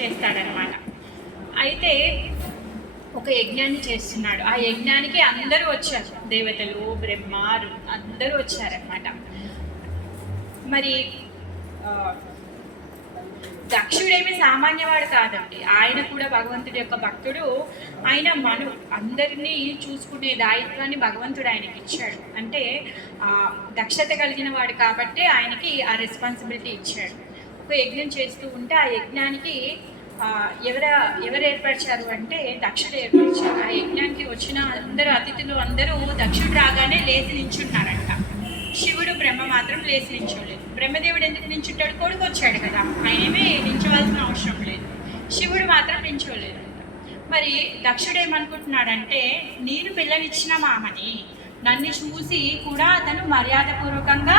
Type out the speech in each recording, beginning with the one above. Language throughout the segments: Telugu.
చేస్తాడనమాట. అయితే ఒక యజ్ఞాన్ని చేస్తున్నాడు. ఆ యజ్ఞానికి అందరూ వచ్చారు, దేవతలు, బ్రహ్మ, అందరూ వచ్చారనమాట. మరి దక్షుడేమి సామాన్యవాడు కాదండి, ఆయన కూడా భగవంతుడి యొక్క భక్తుడు. ఆయన అందరినీ చూసుకునే దాయిత్వాన్ని భగవంతుడు ఆయనకి ఇచ్చాడు. అంటే దక్షత కలిగిన వాడు కాబట్టి ఆయనకి ఆ రెస్పాన్సిబిలిటీ ఇచ్చాడు. ఒక యజ్ఞం చేస్తూ ఉంటే ఆ యజ్ఞానికి ఎవరు ఏర్పరిచారు అంటే దక్షుడు ఏర్పరిచారు. ఆ యజ్ఞానికి వచ్చిన అతిథులు అందరూ దక్షుడు రాగానే లేచి నించున్నారంట. శివుడు, బ్రహ్మ మాత్రం లేచి నించోలేదు. బ్రహ్మదేవుడు ఎందుకు నించుంటాడు? కొడుకు వచ్చాడు కదా, ఆయనేమీ నించోవాల్సిన అవసరం లేదు. శివుడు మాత్రం నించోలేదు. మరి దక్షుడు ఏమనుకుంటున్నాడంటే, నేను పిల్లనిచ్చిన మామని, నన్ను చూసి కూడా అతను మర్యాదపూర్వకంగా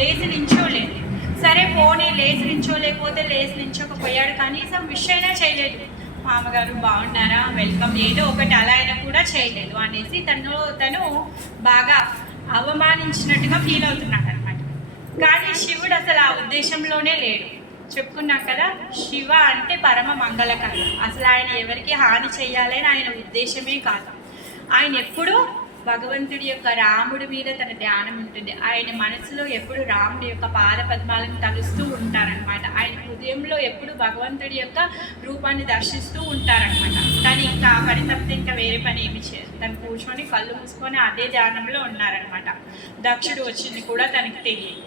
లేచి నించోలేదు. సరే పోనీ లేచి నించోలేకపోతే లేచి నించోకపోయాడు, కనీసం విష్ అయినా చేయలేదు. మామగారు బాగున్నారా, వెల్కమ్, ఏదో ఒకటి అలా అయినా కూడా చేయలేదు అనేసి తను బాగా అవమానించినట్టుగా ఫీల్ అవుతున్నాడు అనమాట. కానీ శివుడు అసలు ఆ ఉద్దేశంలోనే లేడు. చెప్పుకున్నాం కదా, శివ అంటే పరమ మంగళకరం. అసలు ఆయన ఎవరికి హాని చేయాలని ఆయన ఉద్దేశమే కాదు. ఆయన ఎప్పుడూ భగవంతుడి యొక్క రాముడి మీద తన ధ్యానం ఉంటుంది. ఆయన మనసులో ఎప్పుడు రాముడి యొక్క పాద పద్మాలను తలుస్తూ ఉంటారనమాట. ఆయన హృదయంలో ఎప్పుడు భగవంతుడి యొక్క రూపాన్ని దర్శిస్తూ ఉంటారనమాట. తను ఇంకా పని తప్పితే ఇంకా వేరే పని ఏమి చేయదు. తను కూర్చొని కళ్ళు మూసుకొని అదే ధ్యానంలో ఉన్నారనమాట. దక్షుడు వచ్చింది కూడా తనకి తెలియదు.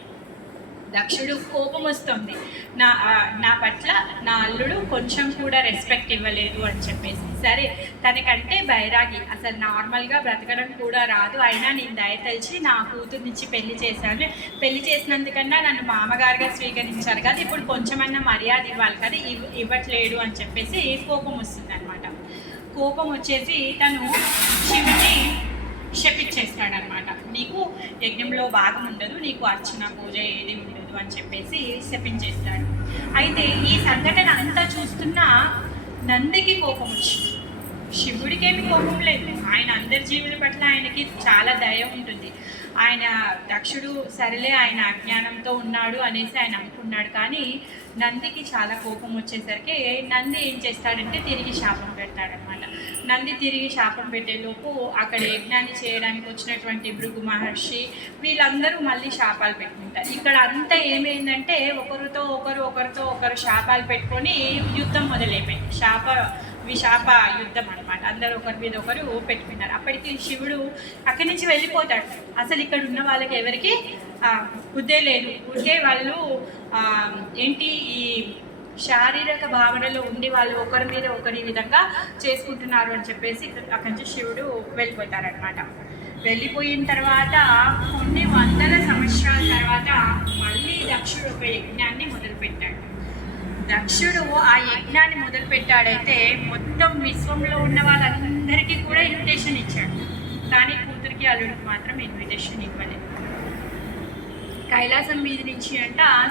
దక్షుడు కోపం వస్తుంది, నా పట్ల నా అల్లుడు కొంచెం కూడా రెస్పెక్ట్ ఇవ్వలేదు అని చెప్పేసి. సరే, తనకంటే బైరాగి, అసలు నార్మల్గా బ్రతకడం కూడా రాదు, అయినా నేను దయతలిచి నా కూతురునిచ్చి పెళ్లి చేశాను. పెళ్లి చేసినందుకన్నా నన్ను మామగారుగా స్వీకరించారు కదా, ఇప్పుడు కొంచెమన్నా మర్యాద ఇవ్వాలి కదా, ఇవ్వట్లేడు అని చెప్పేసి కోపం వస్తుంది అనమాట. కోపం వచ్చేసి తను శివుని శపించేస్తాడనమాట. నీకు యజ్ఞంలో భాగం ఉండదు, నీకు అర్చన పూజ ఏది ఉండదు అని చెప్పేసి శపించేస్తాడు. అయితే ఈ సంఘటన అంతా చూస్తున్నా నందికి కోపం వచ్చింది. శివుడికేమి కోపం లేదు, ఆయన అందరి జీవుల పట్ల ఆయనకి చాలా దయ ఉంటుంది. ఆయన దక్షుడు సరేలే ఆయన అజ్ఞానంతో ఉన్నాడు అనేసి ఆయన అనుకున్నాడు. కానీ నందికి చాలా కోపం వచ్చేసరికి నంది ఏం చేస్తాడంటే తిరిగి శాపం పెడతాడనమాట. నంది తిరిగి శాపం పెట్టేలోపు అక్కడ యజ్ఞాన్ని చేయడానికి వచ్చినటువంటి భృగు మహర్షి వీళ్ళందరూ మళ్ళీ శాపాలు పెట్టుకుంటారు. ఇక్కడ అంతా ఏమైందంటే ఒకరితో ఒకరు శాపాలు పెట్టుకొని యుద్ధం మొదలైపోయింది. విశాప యుద్ధం అనమాట. అందరూ ఒకరి మీద ఒకరు పెట్టుకున్నారు. అప్పటికి శివుడు అక్కడి నుంచి వెళ్ళిపోతాడు. అసలు ఇక్కడ ఉన్న వాళ్ళకి ఎవరికి బుద్ధే లేదు. ఊరికే వాళ్ళు ఏంటి ఈ శారీరక భావనలో ఉండి వాళ్ళు ఒకరి మీద ఒకరి విధంగా చేసుకుంటున్నారు అని చెప్పేసి అక్కడి నుంచి శివుడు వెళ్ళిపోతారనమాట. వెళ్ళిపోయిన తర్వాత కొన్ని వందల సంవత్సరాల తర్వాత మళ్ళీ దక్షుడు ఒక యజ్ఞాన్ని మొదలుపెట్టాడు. దక్షుడు ఆ యజ్ఞాన్ని మొదలుపెట్టాడైతే మొత్తం విశ్వంలో ఉన్న వాళ్ళందరికీ కూడా ఇన్విటేషన్ ఇచ్చాడు. కానీ కూతురికి అల్లుడికి మాత్రం ఇన్విటేషన్ ఇవ్వలేదు. కైలాసం మీద నుంచి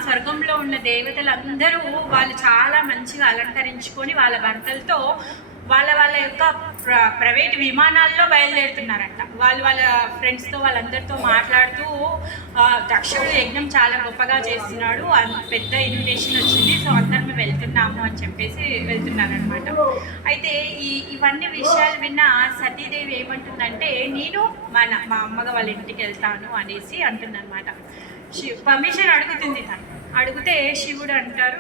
స్వర్గంలో ఉన్న దేవతలందరూ వాళ్ళు చాలా మంచిగా అలంకరించుకొని వాళ్ళ భర్తలతో వాళ్ళ యొక్క ప్రైవేట్ విమానాల్లో బయలుదేరుతున్నారంట. వాళ్ళ ఫ్రెండ్స్తో వాళ్ళందరితో మాట్లాడుతూ దక్షుడు యజ్ఞం చాలా గొప్పగా చేస్తున్నాడు, పెద్ద ఇన్విటేషన్ వచ్చింది, సో అందరం వెళ్తున్నాము అని చెప్పేసి వెళ్తున్నారనమాట. అయితే ఇవన్నీ విషయాలు విన్న సతీదేవి ఏమంటుందంటే, నేను మా అమ్మగా వాళ్ళ ఇంటికి వెళ్తాను అనేసి అంటుందన్నమాట. పర్మిషన్ అడుగుతుంది. తను అడిగితే శివుడు అంటారు,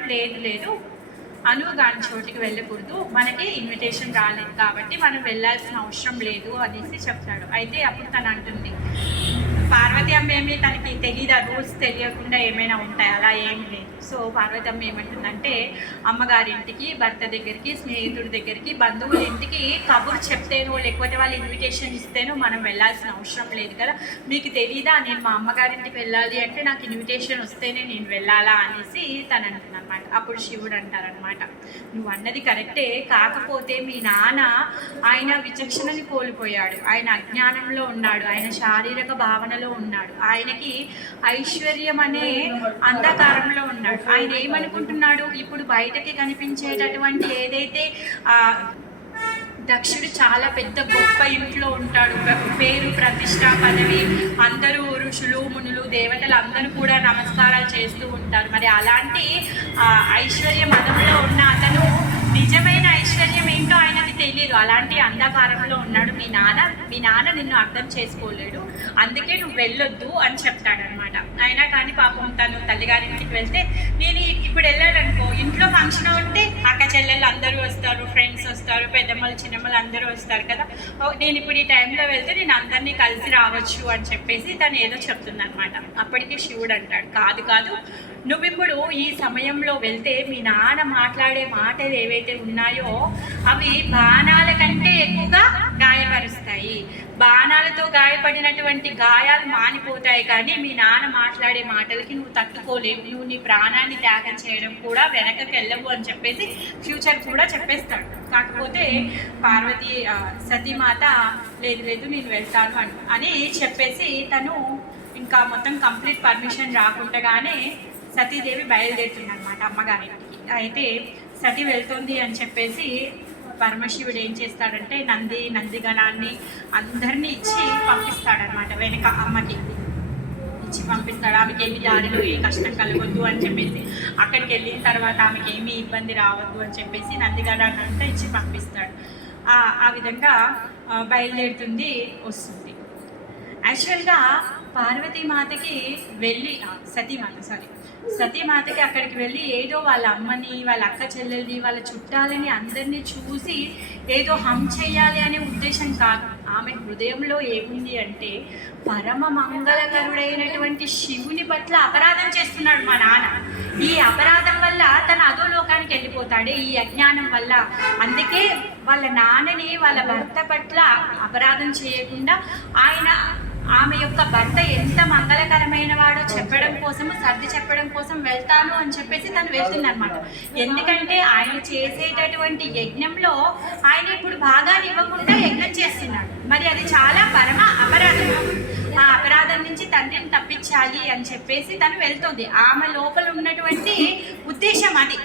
లేదు అనువు కాని చోటికి వెళ్ళకూడదు, మనకి ఇన్విటేషన్ రాలేదు కాబట్టి మనం వెళ్ళాల్సిన అవసరం లేదు అనేసి చెప్తాడు. అయితే అప్పుడు తను అంటుంది, పార్వతి అమ్మ ఏమి తనకి తెలీదా, రూల్స్ తెలియకుండా ఏమైనా ఉంటాయి, అలా ఏమి లేదు. సో పార్వతి అమ్మ ఏమంటుందంటే, అమ్మగారింటికి, భర్త దగ్గరికి, స్నేహితుడి దగ్గరికి, బంధువుల ఇంటికి కబురు చెప్తేనో లేకపోతే వాళ్ళు ఇన్విటేషన్ ఇస్తేనో మనం వెళ్ళాల్సిన అవసరం లేదు కదా, మీకు తెలీదా నేను మా అమ్మగారింటికి వెళ్ళాలి అంటే నాకు ఇన్విటేషన్ వస్తేనే నేను వెళ్ళాలా అనేసి తను అంటుంది అనమాట. అప్పుడు శివుడు అంటారనమాట, నువ్వు అన్నది కరెక్టే, కాకపోతే మీ నాన్న ఆయన విచక్షణని కోల్పోయాడు, ఆయన అజ్ఞానంలో ఉన్నాడు, ఆయన శారీరక భావనలో ఉన్నాడు, ఆయనకి ఐశ్వర్యం అనే అంధకారంలో ఉన్నాడు. ఆయన ఏమనుకుంటున్నాడు, ఇప్పుడు బయటకి కనిపించేటటువంటి ఏదైతే దక్షుడు చాలా పెద్ద గొప్ప ఇంట్లో ఉంటాడు, పేరు, ప్రతిష్ట, పదవి, అందరూ ఋషులు, మునులు, దేవతలు అందరూ కూడా నమస్కారాలు చేస్తూ ఉంటారు. మరి అలాంటి ఐశ్వర్య మతంలో ఉన్న అతను లేదు, అలాంటి అంధకారంలో ఉన్నాడు మీ నాన్న నిన్ను అర్థం చేసుకోలేడు, అందుకే నువ్వు వెళ్ళొద్దు అని చెప్తాడనమాట. అయినా కానీ పాపం తను తల్లిగారింటికి వెళ్తే, నేను ఇప్పుడు వెళ్ళాడనుకో, ఇంట్లో ఫంక్షన్ ఉంటే అక్క చెల్లెళ్ళు అందరూ వస్తారు, ఫ్రెండ్స్ వస్తారు, పెద్దమ్మలు చిన్నమ్మలు అందరూ వస్తారు కదా, నేను ఇప్పుడు ఈ టైంలో వెళ్తే నేను అందరినీ కలిసి రావచ్చు అని చెప్పేసి తను ఏదో చెప్తుంది అనమాట. అప్పటికి శివుడు అంటాడు, కాదు, నువ్విప్పుడు ఈ సమయంలో వెళ్తే మీ నాన్న మాట్లాడే మాటలు ఏవైతే ఉన్నాయో అవి బాణాల కంటే ఎక్కువగా గాయపరుస్తాయి. బాణాలతో గాయపడినటువంటి గాయాలు మానిపోతాయి, కానీ మీ నాన్న మాట్లాడే మాటలకి నువ్వు తట్టుకోలేవు, నువ్వు నీ ప్రాణాన్ని త్యాగం చేయడం కూడా వెనకకి వెళ్ళవు అని చెప్పేసి ఫ్యూచర్ కూడా చెప్పేస్తాడు. కాకపోతే పార్వతి సతీమాత లేదు నేను వెళ్తాను అని చెప్పేసి తను ఇంకా మొత్తం కంప్లీట్ పర్మిషన్ రాకుండానే సతీదేవి బయలుదేరుతుంది అనమాట అమ్మగారికి. అయితే సతీ వెళ్తుంది అని చెప్పేసి పరమశివుడు ఏం చేస్తాడంటే నందిగణాన్ని అందరినీ ఇచ్చి పంపిస్తాడనమాట. వెనక అమ్మకి ఇచ్చి పంపిస్తాడు. ఆమెకి ఏమి దారిలో ఏ కష్టం కలగొద్దు అని చెప్పేసి, అక్కడికి వెళ్ళిన తర్వాత ఆమెకి ఏమీ ఇబ్బంది రావద్దు అని చెప్పేసి నందిగణాన్ని అంతా ఇచ్చి పంపిస్తాడు. ఆ విధంగా బయలుదేరుతుంది వస్తుంది. యాక్చువల్గా పార్వతీమాతకి వెళ్ళి సతీమాతకి అక్కడికి వెళ్ళి ఏదో వాళ్ళ అమ్మని, వాళ్ళ అక్క చెల్లెల్ని, వాళ్ళ చుట్టాలని అందరినీ చూసి ఏదో హమ్ చేయాలి అనే ఉద్దేశం కాదు. ఆమె హృదయంలో ఏముంది అంటే, పరమ మంగళకరుడైనటువంటి శివుని పట్ల అపరాధం చేస్తున్నాడు మా నాన్న, ఈ అపరాధం వల్ల తన అధోలోకానికి వెళ్ళిపోతాడే ఈ అజ్ఞానం వల్ల. అందుకే వాళ్ళ నాన్నని వాళ్ళ భర్త పట్ల అపరాధం చేయకుండా ఆమె యొక్క భర్త ఎంత మంగళకరమైన వాడో చెప్పడం కోసము, సర్ది చెప్పడం కోసం వెళ్తాను అని చెప్పేసి తను వెళ్తుందన్నమాట. ఎందుకంటే ఆయన చేసేటటువంటి యజ్ఞంలో ఆయన ఇప్పుడు భాగాన్ని ఇవ్వకుండా యజ్ఞం చేస్తున్నాడు. మరి అది చాలా పరమ అపరాధం. ఆ అపరాధం నుంచి తండ్రిని తప్పించాలి అని చెప్పేసి తను వెళ్తుంది. ఆమె లోపల ఉన్నటువంటి ఉద్దేశం అది.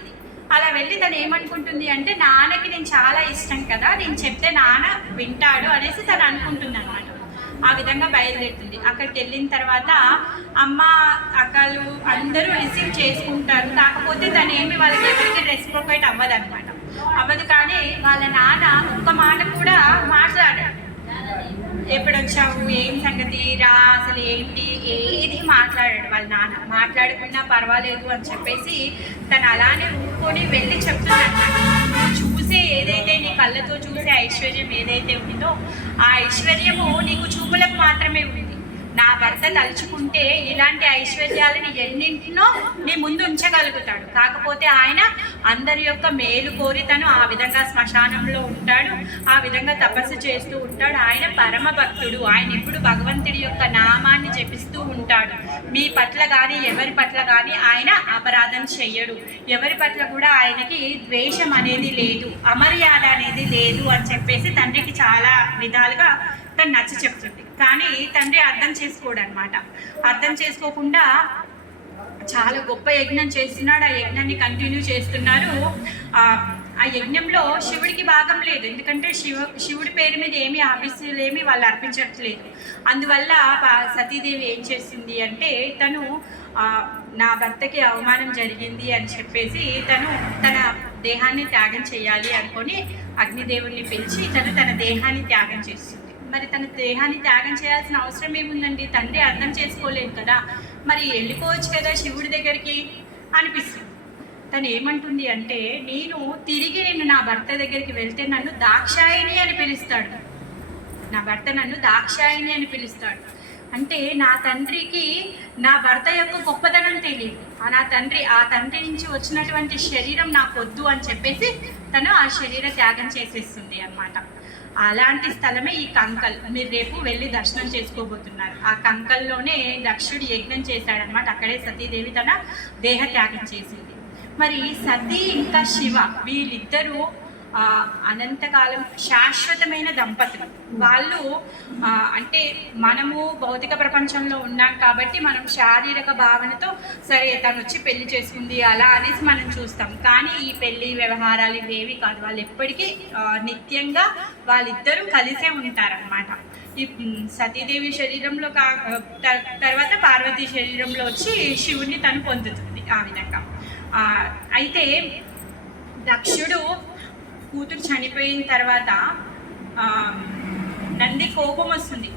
అలా వెళ్ళి తను ఏమనుకుంటుంది అంటే, నాన్నకి నేను చాలా ఇష్టం కదా, నేను చెప్తే నాన్న వింటాడు అనేసి తను అనుకుంటుంది అనమాట. ఆ విధంగా బయలుదేరుతుంది. అక్కడికి వెళ్ళిన తర్వాత అమ్మ అక్కలు అందరూ రిసీవ్ చేసుకుంటారు. కాకపోతే తను వాళ్ళకి ఎవరికి రెస్ప్రోకేట్ అవ్వదు. కానీ వాళ్ళ నాన్న ఒక్క మాట కూడా మాట్లాడాడు. ఎప్పుడు వచ్చావు, ఏం సంగతి రా, అసలు ఏంటి, ఏది మాట్లాడాడు వాళ్ళ నాన్న. మాట్లాడకుండా పర్వాలేదు అని చెప్పేసి తను అలానే ఊరుకొని వెళ్ళి చెప్తున్నాడు. చూసే ఏదైతే నీ కళ్ళతో చూసే ఐశ్వర్యం ఏదైతే ఉందో ఆ ఐశ్వర్యము నీకు చూపులకు మాత్రమే ఉంది. నా భర్త తలుచుకుంటే ఇలాంటి ఐశ్వర్యాలని ఎన్నింటినో నీ ముందు ఉంచగలుగుతాడు. కాకపోతే ఆయన అందరి యొక్క మేలు కోరి తను ఆ విధంగా శ్మశానంలో ఉంటాడు, ఆ విధంగా తపస్సు చేస్తూ ఉంటాడు. ఆయన పరమ భక్తుడు. ఆయన ఎప్పుడు భగవంతుడి యొక్క నామాన్ని జపిస్తూ ఉంటాడు. మీ పట్ల కానీ ఎవరి పట్ల కానీ ఆయన అపరాధం చెయ్యడు. ఎవరి పట్ల కూడా ఆయనకి ద్వేషం అనేది లేదు, అమర్యాద అనేది లేదు అని చెప్పేసి తండ్రికి చాలా విధాలుగా తను నచ్చ చెప్తుంది. కానీ తండ్రి అర్థం చేసుకోడు అనమాట. అర్థం చేసుకోకుండా చాలా గొప్ప యజ్ఞం చేస్తున్నాడు. ఆ యజ్ఞాన్ని కంటిన్యూ చేస్తున్నారు. ఆ యజ్ఞంలో శివుడికి భాగం లేదు. ఎందుకంటే శివుడి పేరు మీద ఏమీ ఆఫీసులు ఏమీ వాళ్ళు అర్పించట్లేదు. అందువల్ల సతీదేవి ఏం చేస్తుంది అంటే, తను నా భర్తకి అవమానం జరిగింది అని చెప్పేసి తన దేహాన్ని త్యాగం చేయాలి అనుకొని అగ్నిదేవుడిని పిలిచి తన దేహాన్ని త్యాగం చేస్తుంది. మరి తన దేహాన్ని త్యాగం చేయాల్సిన అవసరం ఏముందండి? తండ్రి అర్థం చేసుకోలేదు కదా, మరి వెళ్ళిపోవచ్చు కదా శివుడి దగ్గరికి అనిపిస్తుంది. తను ఏమంటుంది అంటే, నేను నా భర్త దగ్గరికి వెళ్తే నన్ను దాక్షాయిని అని పిలుస్తాడు. నా భర్త నన్ను దాక్షాయిని అని పిలుస్తాడు. అంటే నా తండ్రికి నా భర్త యొక్క గొప్పదనం తెలియదు. ఆ తండ్రి నుంచి వచ్చినటువంటి శరీరం నాకు వద్దు అని చెప్పేసి తను ఆ శరీర త్యాగం చేసేస్తుంది అన్నమాట. అలాంటి స్థలమే ఈ కంకల్. మీరు రేపు వెళ్ళి దర్శనం చేసుకోబోతున్నారు. ఆ కంకల్లోనే దక్షుడు యజ్ఞం చేశాడనమాట. అక్కడే సతీదేవి తన దేహ త్యాగం చేసింది. మరి సతీ ఇంకా శివ వీళ్ళిద్దరూ అనంతకాలం శాశ్వతమైన దంపతులు. వాళ్ళు అంటే మనము భౌతిక ప్రపంచంలో ఉన్నాం కాబట్టి మనం శారీరక భావనతో సరే తను వచ్చి పెళ్లి చేసుకుంది అలా అనేసి మనం చూస్తాం. కానీ ఈ పెళ్లి వ్యవహారాలు ఇవేవి కాదు. వాళ్ళు ఎప్పటికీ నిత్యంగా వాళ్ళిద్దరూ కలిసే ఉంటారనమాట. ఈ సతీదేవి శరీరంలో తర్వాత పార్వతీ శరీరంలో వచ్చి శివుడిని తను పొందుతుంది ఆ విధంగా. అయితే దక్షుడు కూతురు చనిపోయిన తర్వాత నంది కోపం వస్తుంది.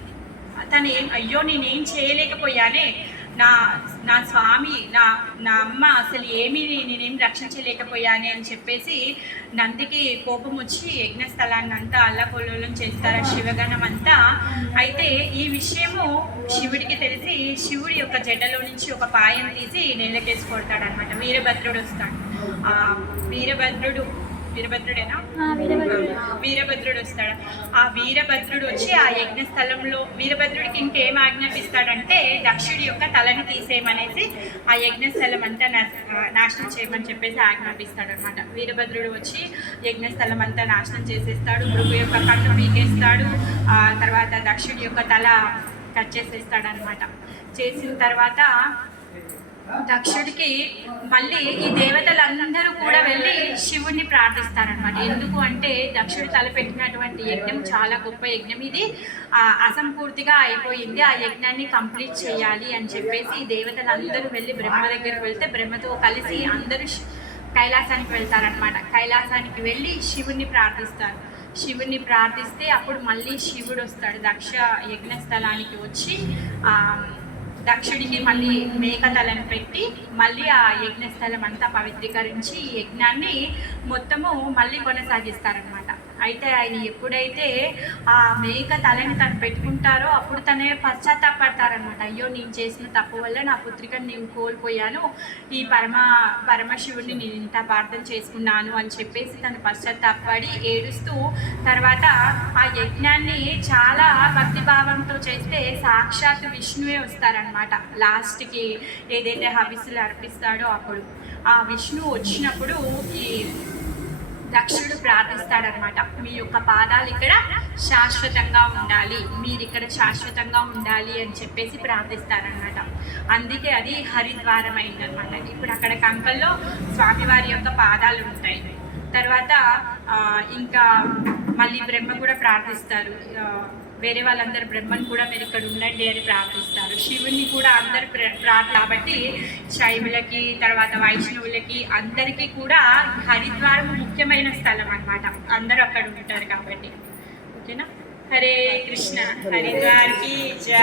తను అయ్యో నేనేం చేయలేకపోయానే, నా నా స్వామి నా నా అమ్మ అసలు నేనేం రక్షించలేకపోయానే అని చెప్పేసి నందికి కోపం వచ్చి యజ్ఞస్థలాన్ని అంతా అల్లకొల్లోలం చేస్తారు శివగణం అంతా. అయితే ఈ విషయము శివుడికి తెలిసి శివుడి యొక్క జడ్డలో నుంచి ఒక పాయం తీసి నేలకేసి కొడతాడనమాట. వీరభద్రుడు వస్తాడు. వీరభద్రుడేనా? వీరభద్రుడు వస్తాడు. ఆ వీరభద్రుడు వచ్చి ఆ యజ్ఞ స్థలంలో వీరభద్రుడికి ఇంకేం ఆజ్ఞాపిస్తాడంటే దక్షుడి యొక్క తలని తీసేయమనేసి ఆ యజ్ఞ స్థలం అంతా నాశనం చేయమని చెప్పేసి ఆజ్ఞాపిస్తాడు అనమాట. వీరభద్రుడు వచ్చి యజ్ఞ స్థలం అంతా నాశనం చేసేస్తాడు. భృగు యొక్క కన్ను పీకేస్తాడు. తర్వాత దక్షుడి యొక్క తల కట్ చేసేస్తాడు అనమాట. చేసిన తర్వాత దక్షుడికి మళ్ళీ ఈ దేవతలందరూ కూడా వెళ్ళి శివుణ్ణి ప్రార్థిస్తారనమాట. ఎందుకు అంటే దక్షుడు తలపెట్టినటువంటి యజ్ఞం చాలా గొప్ప యజ్ఞం, ఇది అసంపూర్తిగా అయిపోయింది, ఆ యజ్ఞాన్ని కంప్లీట్ చేయాలి అని చెప్పేసి ఈ దేవతలందరూ వెళ్ళి బ్రహ్మ దగ్గరికి వెళ్తే బ్రహ్మతో కలిసి అందరూ కైలాసానికి వెళ్తారనమాట. కైలాసానికి వెళ్ళి శివుణ్ణి ప్రార్థిస్తారు. శివుణ్ణి ప్రార్థిస్తే అప్పుడు మళ్ళీ శివుడు వస్తాడు. దక్ష యజ్ఞ స్థలానికి వచ్చి దక్షుడికి మళ్ళీ మేక తలను పెట్టి మళ్ళీ ఆ యజ్ఞస్థలం అంతా పవిత్రీకరించి ఈ యజ్ఞాన్ని మొత్తము మళ్ళీ కొనసాగిస్తారనమాట. అయితే ఆయన ఎప్పుడైతే ఆ మేక తలని తను పెట్టుకుంటారో అప్పుడు తనే పశ్చాత్తాపడతారనమాట. అయ్యో నేను చేసిన తప్పు వల్ల నా పుత్రికను నేను కోల్పోయాను, ఈ పరమశివుడిని నేను ఇంత అపార్థం చేసుకున్నాను అని చెప్పేసి తను పశ్చాత్తాపడి ఏడుస్తూ తర్వాత ఆ యజ్ఞాన్ని చాలా భక్తిభావంతో చేస్తే సాక్షాత్ విష్ణువే వస్తారనమాట. లాస్ట్కి ఏదైతే హవిస్సులు అర్పిస్తాడో అప్పుడు ఆ విష్ణువు వచ్చినప్పుడు ఈ దక్షుడు ప్రార్థిస్తాడనమాట. మీ యొక్క పాదాలు ఇక్కడ శాశ్వతంగా ఉండాలి, మీరు ఇక్కడ శాశ్వతంగా ఉండాలి అని చెప్పేసి ప్రార్థిస్తారనమాట. అందుకే అది హరిద్వారం అయిందనమాట. ఇప్పుడు అక్కడ కంకల్లో స్వామివారి యొక్క పాదాలు ఉంటాయి. తర్వాత ఇంకా మళ్ళీ బ్రహ్మ కూడా ప్రార్థిస్తారు. వేరే వాళ్ళందరూ బ్రహ్మను కూడా మీరు ఇక్కడ ఉండండి అని ప్రార్థిస్తారు. శివుని కూడా అందరు కాబట్టి శైవులకి తర్వాత వైష్ణవులకి అందరికీ కూడా హరిద్వారం ముఖ్యమైన స్థలం అన్నమాట. అందరూ అక్కడ ఉంటారు కాబట్టి. ఓకేనా? హరే కృష్ణ. హరిద్వార్కి జై.